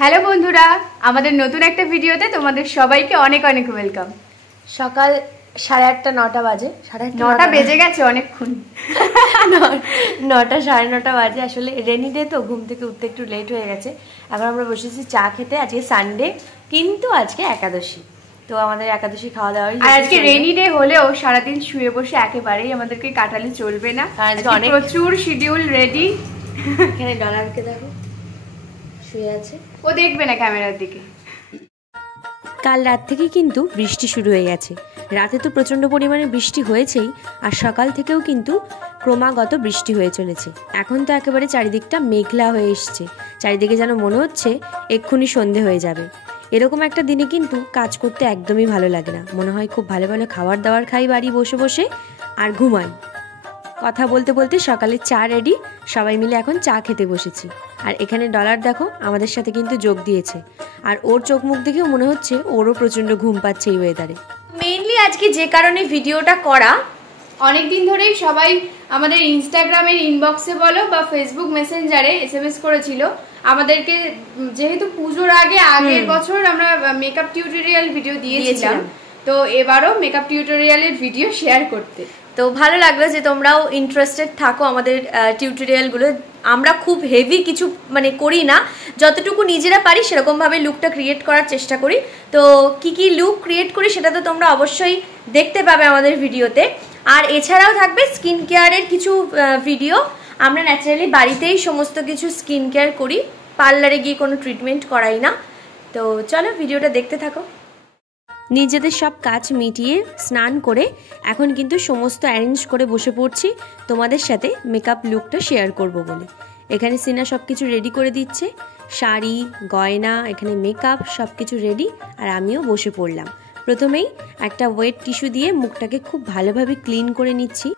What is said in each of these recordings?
Hello বন্ধুরা, আমাদের নতুন একটা ভিডিওতে তোমাদের সবাইকে অনেক অনেক ওয়েলকাম। সকাল 8:30 9টা বাজে, 9টা বেজে গেছে অনেকক্ষণ। 9টা 9:30 বাজে। আসলে রেনি ডে তো ঘুম থেকে উঠতে একটু লেট হয়ে গেছে। এখন আমরা বসেছি চা খেতে। আজকে সানডে, কিন্তু আজকে একাদশী, তো আমাদের একাদশী খাওয়া দাওয়া। আর আজকে রেনি ডে হলেও সারাদিন শুয়ে বসে একেবারেই আমাদেরকে কাটালে চলবে না, অনেক প্রচুর শিডিউল রেডি। এখানে ডলারকে দেখো শুয়ে আছে, ও দেখবে না ক্যামেরার দিকে। কাল রাত থেকে কিন্তু বৃষ্টি শুরু হয়ে গেছে। রাতে তো প্রচণ্ড পরিমাণে বৃষ্টি হয়েছেই, আর সকাল থেকেও কিন্তু ক্রমাগত বৃষ্টি হয়ে চলেছে। এখন তো একেবারে চারিদিকটা মেঘলা হয়ে এসছে, চারিদিকে যেন মনে হচ্ছে এক্ষুনি সন্ধে হয়ে যাবে। এরকম একটা দিনে কিন্তু কাজ করতে একদমই ভালো লাগে না, মনে হয় খুব ভালো ভালো খাবার দাবার খাই বাড়ি বসে বসে আর ঘুমাই। কথা বলতে বলতে সকালে চা রেডি, সবাই মিলে এখন চা খেতে বসেছি। আর এখানে ডলার দেখো আমাদের সাথে কিন্তু যোগ দিয়েছে, আর ওর চোখ মুখ দেখেও মনে হচ্ছে ওরও প্রচণ্ড ঘুম পাচ্ছে এই ওয়েদারে। মেইনলি আজকে যে কারণে ভিডিওটা করা, অনেকদিন ধরেই সবাই আমাদের ইনস্টাগ্রামের ইনবক্সে বলো বা ফেসবুক মেসেঞ্জারে SMS করেছিল আমাদেরকে, যেহেতু পুজোর আগের বছর আমরা মেকআপ টিউটোরিয়াল ভিডিও দিয়েছিলাম, তো এবারও মেকআপ টিউটোরিয়ালের ভিডিও শেয়ার করতে। তো ভালো লাগলো যে তোমরাও ইন্টারেস্টেড থাকো আমাদের টিউটোরিয়ালগুলো। আমরা খুব হেভি কিছু করি না, যতটুকু নিজেরা পারি সেরকমভাবে লুকটা ক্রিয়েট করার চেষ্টা করি। তো কি লুক ক্রিয়েট করি সেটা তো তোমরা অবশ্যই দেখতে পাবে আমাদের ভিডিওতে। আর এছাড়াও থাকবে স্কিন কেয়ারের কিছু ভিডিও। আমরা ন্যাচারালি বাড়িতেই সমস্ত কিছু স্কিন কেয়ার করি, পার্লারে গিয়ে কোনো ট্রিটমেন্ট করাই না। তো চলো ভিডিওটা দেখতে থাকো। নিজেদের সব কাজ মিটিয়ে স্নান করে এখন কিন্তু সমস্ত অ্যারেঞ্জ করে বসে পড়ছি তোমাদের সাথে মেকআপ লুকটা শেয়ার করব বলে। এখানে সিনা সব কিছু রেডি করে দিচ্ছে, শাড়ি, গয়না, এখানে মেকআপ সব কিছু রেডি। আর আমিও বসে পড়লাম। প্রথমেই একটা ওয়েট টিস্যু দিয়ে মুখটাকে খুব ভালোভাবে ক্লিন করে নিচ্ছি।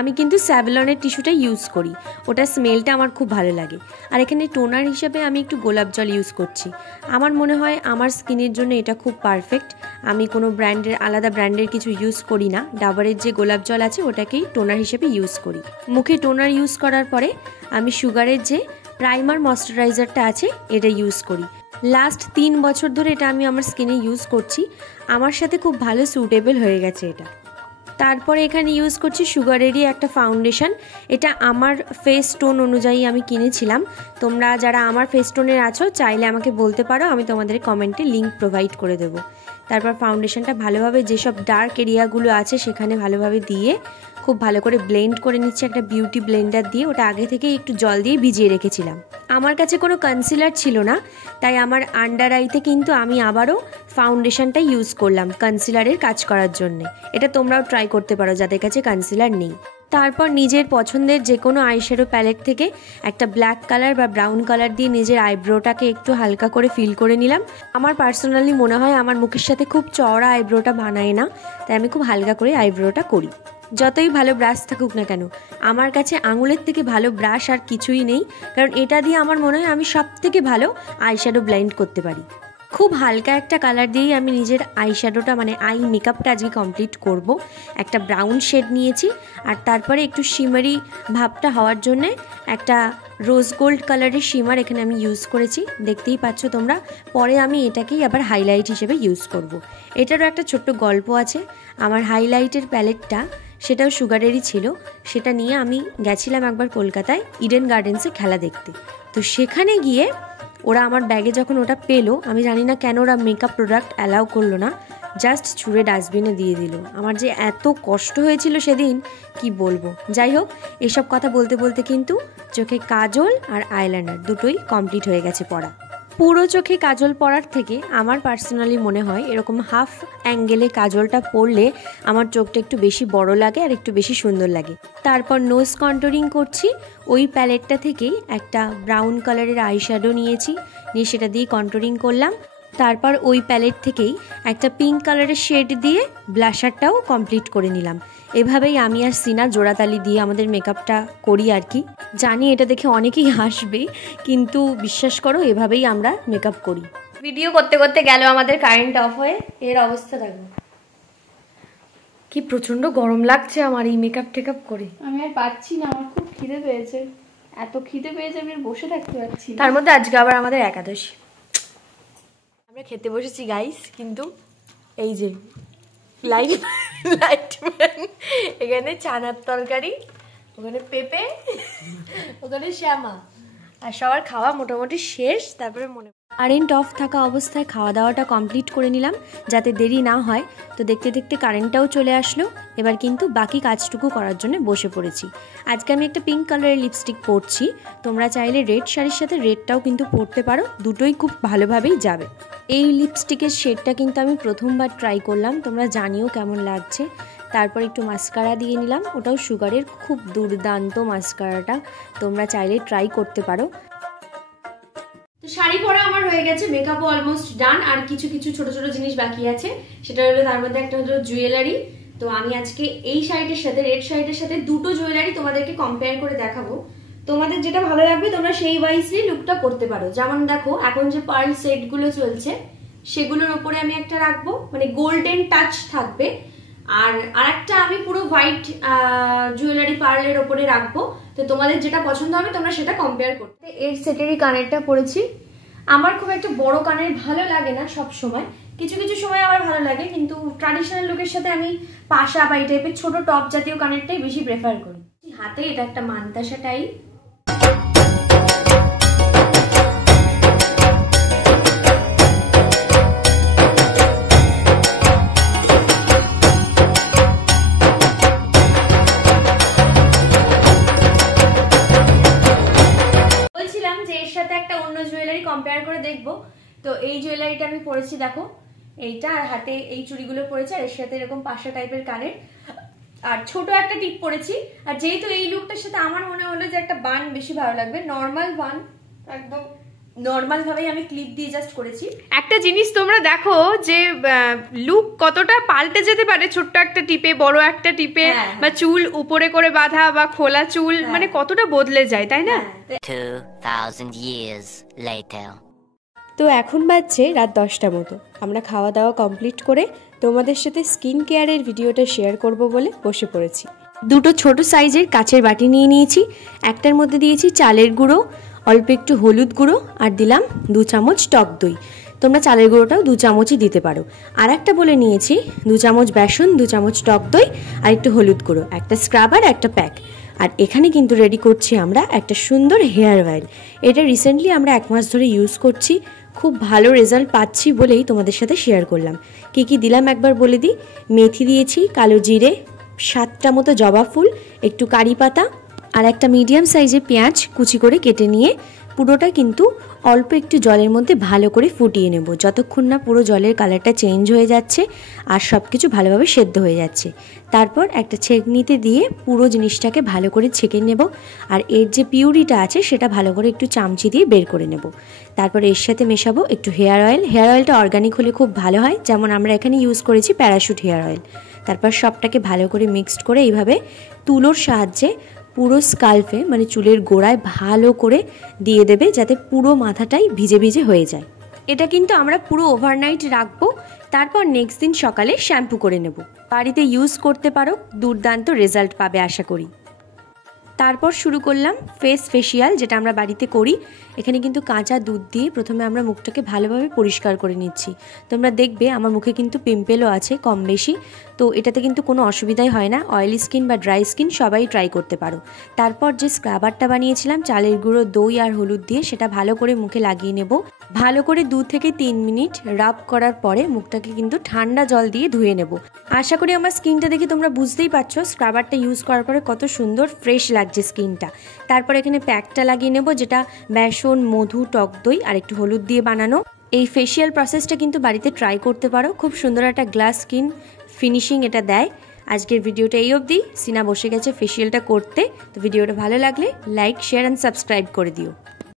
আমি কিন্তু স্যাভলনের টিস্যুটা ইউজ করি, ওটার স্মেলটা আমার খুব ভালো লাগে। আর এখানে টোনার হিসাবে আমি একটু গোলাপ জল ইউজ করছি। আমার মনে হয় আমার স্কিনের জন্য এটা খুব পারফেক্ট। আমি কোনো আলাদা ব্র্যান্ডের কিছু ইউজ করি না, ডাবরের যে গোলাপ জল আছে ওটাকেই টোনার হিসেবে ইউজ করি। মুখে টোনার ইউজ করার পরে আমি সুগারের যে প্রাইমার ময়শ্চারাইজারটা আছে এটা ইউজ করি। লাস্ট 3 বছর ধরে এটা আমি আমার স্কিনে ইউজ করছি, আমার সাথে খুব ভালো সুটেবল হয়ে গেছে এটা। তারপরে এখানে ইউজ করছি সুগারেরই একটা ফাউন্ডেশন। এটা আমার ফেস টোন অনুযায়ী আমি কিনেছিলাম। তোমরা যারা আমার ফেস টোনের আছো চাইলে আমাকে বলতে পারো, আমি তোমাদের কমেন্টে লিঙ্ক প্রোভাইড করে দেবো। তারপর ফাউন্ডেশনটা ভালোভাবে যেসব ডার্ক এরিয়াগুলো আছে সেখানে ভালোভাবে দিয়ে খুব ভালো করে ব্লেন্ড করে নিচ্ছি একটা বিউটি ব্লেন্ডার দিয়ে। ওটা আগে থেকে একটু জল দিয়ে ভিজিয়ে রেখেছিলাম। আমার কাছে কোনো কনসিলার ছিল না, তাই আমার আন্ডার আইতে কিন্তু আমি আবারও ফাউন্ডেশনটা ইউজ করলাম কনসিলারের কাজ করার জন্যে। এটা তোমরাও ট্রাই করতে পারো যাদের কাছে কনসিলার নেই। তারপর নিজের পছন্দের যে কোনো আইশ্যাডো প্যালেট থেকে একটা ব্ল্যাক কালার বা ব্রাউন কালার দিয়ে নিজের আইব্রোটাকে একটু হালকা করে ফিল করে নিলাম। আমার পার্সোনালি মনে হয় আমার মুখের সাথে খুব চওড়া আইব্রোটা বানায় না, তাই আমি খুব হালকা করে আইব্রোটা করি। যতই ভালো ব্রাশ থাকুক না কেন, আমার কাছে আঙুলের থেকে ভালো ব্রাশ আর কিছুই নেই, কারণ এটা দিয়ে আমার মনে হয় আমি সব থেকে ভালো আইশ্যাডো ব্লেন্ড করতে পারি। খুব হালকা একটা কালার দিয়েই আমি নিজের আইশ্যাডোটা আই মেকআপটা আজকে কমপ্লিট করব। একটা ব্রাউন শেড নিয়েছি, আর তারপরে একটু শিমারি ভাবটা হওয়ার জন্যে একটা রোজ গোল্ড কালারের শিমার এখানে আমি ইউজ করেছি, দেখতেই পাচ্ছ তোমরা। পরে আমি এটাকেই আবার হাইলাইট হিসেবে ইউজ করব। এটারও একটা ছোট্ট গল্প আছে। আমার হাইলাইটের প্যালেটটা সেটাও সুগারেরই ছিল, সেটা নিয়ে আমি গেছিলাম একবার কলকাতায় ইডেন গার্ডেন্সে খেলা দেখতে। তো সেখানে গিয়ে ওরা আমার ব্যাগে যখন ওটা পেলো, আমি জানি না কেন ওরা মেকআপ প্রোডাক্ট অ্যালাউ করলো না, জাস্ট ছুঁড়ে ডাস্টবিনে দিয়ে দিল। আমার যে এত কষ্ট হয়েছিল সেদিন কি বলবো। যাই হোক, এসব কথা বলতে বলতে কিন্তু চোখে কাজল আর আইলাইনার দুটোই কমপ্লিট হয়ে গেছে পড়া। পুরো চোখে কাজল পরার থেকে আমার পার্সোনালি মনে হয় এরকম হাফ অ্যাঙ্গেলে কাজলটা পরলে আমার চোখটা একটু বেশি বড় লাগে আর একটু বেশি সুন্দর লাগে। তারপর নোজ কন্টুরিং করছি। ওই প্যালেটটা থেকেই একটা ব্রাউন কালারের আইশ্যাডো নিয়েছি, নিয়ে সেটা দিয়ে কন্টুরিং করলাম। তারপর ওই প্যালেট থেকেই একটা পিঙ্ক কালারের শেড দিয়ে ব্লাশারটাও কমপ্লিট করে নিলাম। এভাবেই আমি আর সিনা জোড়াতালি দিয়ে আমাদের মেকআপটা করি আর কি। জানি এটা দেখে অনেকেই হাসবে, কিন্তু বিশ্বাস করো এভাবেই আমরা মেকআপ করি। ভিডিও করতে করতে গেল আমাদের কারেন্ট অফ হয়ে, এর অবস্থা দেখো। কি প্রচন্ড গরম লাগছে আমার এই মেকআপ টেকআপ করে। আমি আর পাচ্ছি না, আমার খুব খিদে পেয়েছে, এত খিদে পেয়েছে আমি বসে থাকতে পারছি। তার মধ্যে আজকে আবার আমাদের একাদশী। আমরা খেতে বসেছি গাইস, কিন্তু এই যে লাইট এখানে চানার তরকারি, ওখানে পেঁপে, ওখানে শ্যামা, আর সবার খাওয়া মোটামুটি শেষ। তারপরে কারেন্ট অফ থাকা অবস্থায় খাওয়া দাওয়াটা কমপ্লিট করে নিলাম যাতে দেরি না হয়। তো দেখতে দেখতে কারেন্টটাও চলে আসলো। এবার কিন্তু বাকি কাজটুকু করার জন্য বসে পড়েছি। আজকে আমি একটা পিঙ্ক কালারের লিপস্টিক পরছি, তোমরা চাইলে রেড শাড়ির সাথে রেডটাও কিন্তু পরতে পারো, দুটোই খুব ভালোভাবেই যাবে। এই লিপস্টিকের শেডটা কিন্তু আমি প্রথমবার ট্রাই করলাম, তোমরা জানিও কেমন লাগছে। তারপর একটু মাস্কারা দিয়ে নিলাম, ওটাও সুগারের, খুব দুর্দান্ত মাস্কারাটা, তোমরা চাইলে ট্রাই করতে পারো। তো শাড়ি পরা আমার হয়ে গেছে, মেকআপও অলমোস্ট ডান, আর কিছু কিছু ছোট ছোট জিনিস বাকি আছে। সেটা হলো তার মধ্যে একটা হলো জুয়েলারি। তো আমি আজকে এই শাড়িটার সাথে, রেড শাড়িটার সাথে দুটো জুয়েলারি তোমাদেরকে কম্পেয়ার করে দেখাবো। তোমাদের যেটা ভালো লাগবে তোমরা সেই ওয়াইজলি লুকটা করতে পারো। যেমন দেখো এখন যে পার্ল সেটগুলো চলছে সেগুলোর উপরে আমি একটা রাখবো, মানে গোল্ডেন টাচ থাকবে, আর আরেকটা আমি পুরো হোয়াইট জুয়েলারি পার্লের ওপরে রাখবো। তো তোমাদের যেটা পছন্দ হবে তোমরা সেটা কম্পেয়ার করতে। এর সেটেরই কানেরটা পরেছি। আমার খুব একটা বড় কানের ভালো লাগে না সব সময়, কিছু কিছু সময় আমার ভালো লাগে, কিন্তু ট্র্যাডিশনাল লুকের সাথে আমি পাশা বা এই টাইপের ছোট টপ জাতীয় কানেরটাই বেশি প্রেফার করি। হাতে এটা একটা মান্তাসা টাইপ। কম্পেয়ার করে দেখবো। তো এই জুয়েলারিটা আমি পরেছি, দেখো এইটা, আর হাতে এই চুড়িগুলো পরেছি, আর এর সাথে এরকম পাশা টাইপের কানের, আর ছোট একটা টিপ পরেছি। আর যেহেতু এই লুকটার সাথে আমার মনে হলো যে একটা বান বেশি ভালো লাগবে, নর্মাল বান, একদম নর্মাল ভাবেই আমি ক্লিপ দিয়ে জাস্ট করেছি। একটা জিনিস তোমরা দেখো যে লুক কতটা পাল্টে যেতে পারে ছোট্ট একটা টিপে, বড় একটা টিপে, বা চুল উপরে করে বাঁধা বা খোলা চুল, মানে কতটা বদলে যায়, তাই না? 2000 years later. তো এখন বাজছে রাত 10টা মতো। আমরা খাওয়া দাওয়া কমপ্লিট করে তোমাদের সাথে স্কিন কেয়ারের ভিডিওটা শেয়ার করব বলে বসে পড়েছি। দুটো ছোট সাইজের কাচের বাটি নিয়ে নিয়েছি, একটার মধ্যে দিয়েছি চালের গুঁড়ো, অল্প একটু হলুদ গুঁড়ো, আর দিলাম 2 চামচ টক দই। তোমরা চালের গুঁড়োটাও 2 চামচই দিতে পারো। আর একটা বলে নিয়েছি 2 চামচ বেসন, 2 চামচ টক দই, আর একটু হলুদ গুঁড়ো, একটা স্ক্রাবার, একটা প্যাক। আর এখানে কিন্তু রেডি করছি আমরা একটা সুন্দর হেয়ার অয়েল। এটা রিসেন্টলি আমরা 1 মাস ধরে ইউজ করছি, খুব ভালো রেজাল্ট পাচ্ছি বলেই তোমাদের সাথে শেয়ার করলাম। কী কী দিলাম একবার বলে দিই। মেথি দিয়েছি, কালো জিরে, 7টা মতো জবা ফুল, একটু কারি পাতা, আর একটা মিডিয়াম সাইজের পেঁয়াজ কুচি করে কেটে নিয়ে পুরোটা কিন্তু অল্প একটু জলের মধ্যে ভালো করে ফুটিয়ে নেব, যতক্ষণ না পুরো জলের কালারটা চেঞ্জ হয়ে যাচ্ছে আর সব কিছু ভালোভাবে সেদ্ধ হয়ে যাচ্ছে। তারপর একটা ছেঁকনিতে দিয়ে পুরো জিনিসটাকে ভালো করে ছেঁকে নেব, আর এর যে পিউরিটা আছে সেটা ভালো করে একটু চামচি দিয়ে বের করে নেব। তারপর এর সাথে মেশাবো একটু হেয়ার অয়েল। হেয়ার অয়েলটা অর্গানিক হলে খুব ভালো হয়, যেমন আমরা এখানে ইউজ করেছি প্যারাশুট হেয়ার অয়েল। তারপর সবটাকে ভালো করে মিক্সড করে এইভাবে তুলোর সাহায্যে পুরো স্কাল্পে, মানে চুলের গোড়ায় ভালো করে দিয়ে দেবে, যাতে পুরো মাথাটাই ভিজে ভিজে হয়ে যায়। এটা কিন্তু আমরা পুরো ওভারনাইট রাখবো, তারপর নেক্সট দিন সকালে শ্যাম্পু করে নেব। বাড়িতে ইউজ করতে পারো, দুর্দান্ত রেজাল্ট পাবে আশা করি। তারপর শুরু করলাম ফেসিয়াল, যেটা আমরা বাড়িতে করি। এখানে কিন্তু কাঁচা দুধ দিয়ে প্রথমে আমরা মুখটাকে ভালোভাবে পরিষ্কার করে নিচ্ছি। তোমরা দেখবে আমার মুখে কিন্তু পিম্পলও আছে কম বেশি, তো এটাতে কিন্তু কোনো অসুবিধাই হয় না। অয়েলি স্কিন বা ড্রাই স্কিন সবাই ট্রাই করতে পারো। তারপর যে স্ক্রাবারটা বানিয়েছিলাম চালের গুঁড়ো, দই আর হলুদ দিয়ে, সেটা ভালো করে মুখে লাগিয়ে নেব। ভালো করে 2 থেকে 3 মিনিট রাব করার পরে মুখটাকে কিন্তু ঠান্ডা জল দিয়ে ধুয়ে নেব। আশা করি আমার স্কিনটা দেখে তোমরা বুঝতেই পারছো স্ক্রাবারটা ইউজ করার পরে কত সুন্দর ফ্রেশ লাগছে স্কিনটা। তারপর এখানে প্যাকটা লাগিয়ে নেব, যেটা বেসন, মধু, টক দই আর একটু হলুদ দিয়ে বানানো। এই ফেসিয়াল প্রসেসটা কিন্তু বাড়িতে ট্রাই করতে পারো, খুব সুন্দর একটা গ্লাস স্কিন ফিনিশিং এটা দেয়। আজকের ভিডিওটা এই অবধি। সিনা বসে গেছে ফেসিয়ালটা করতে। তো ভিডিওটা ভালো লাগলে লাইক, শেয়ার অ্যান্ড সাবস্ক্রাইব করে দিও।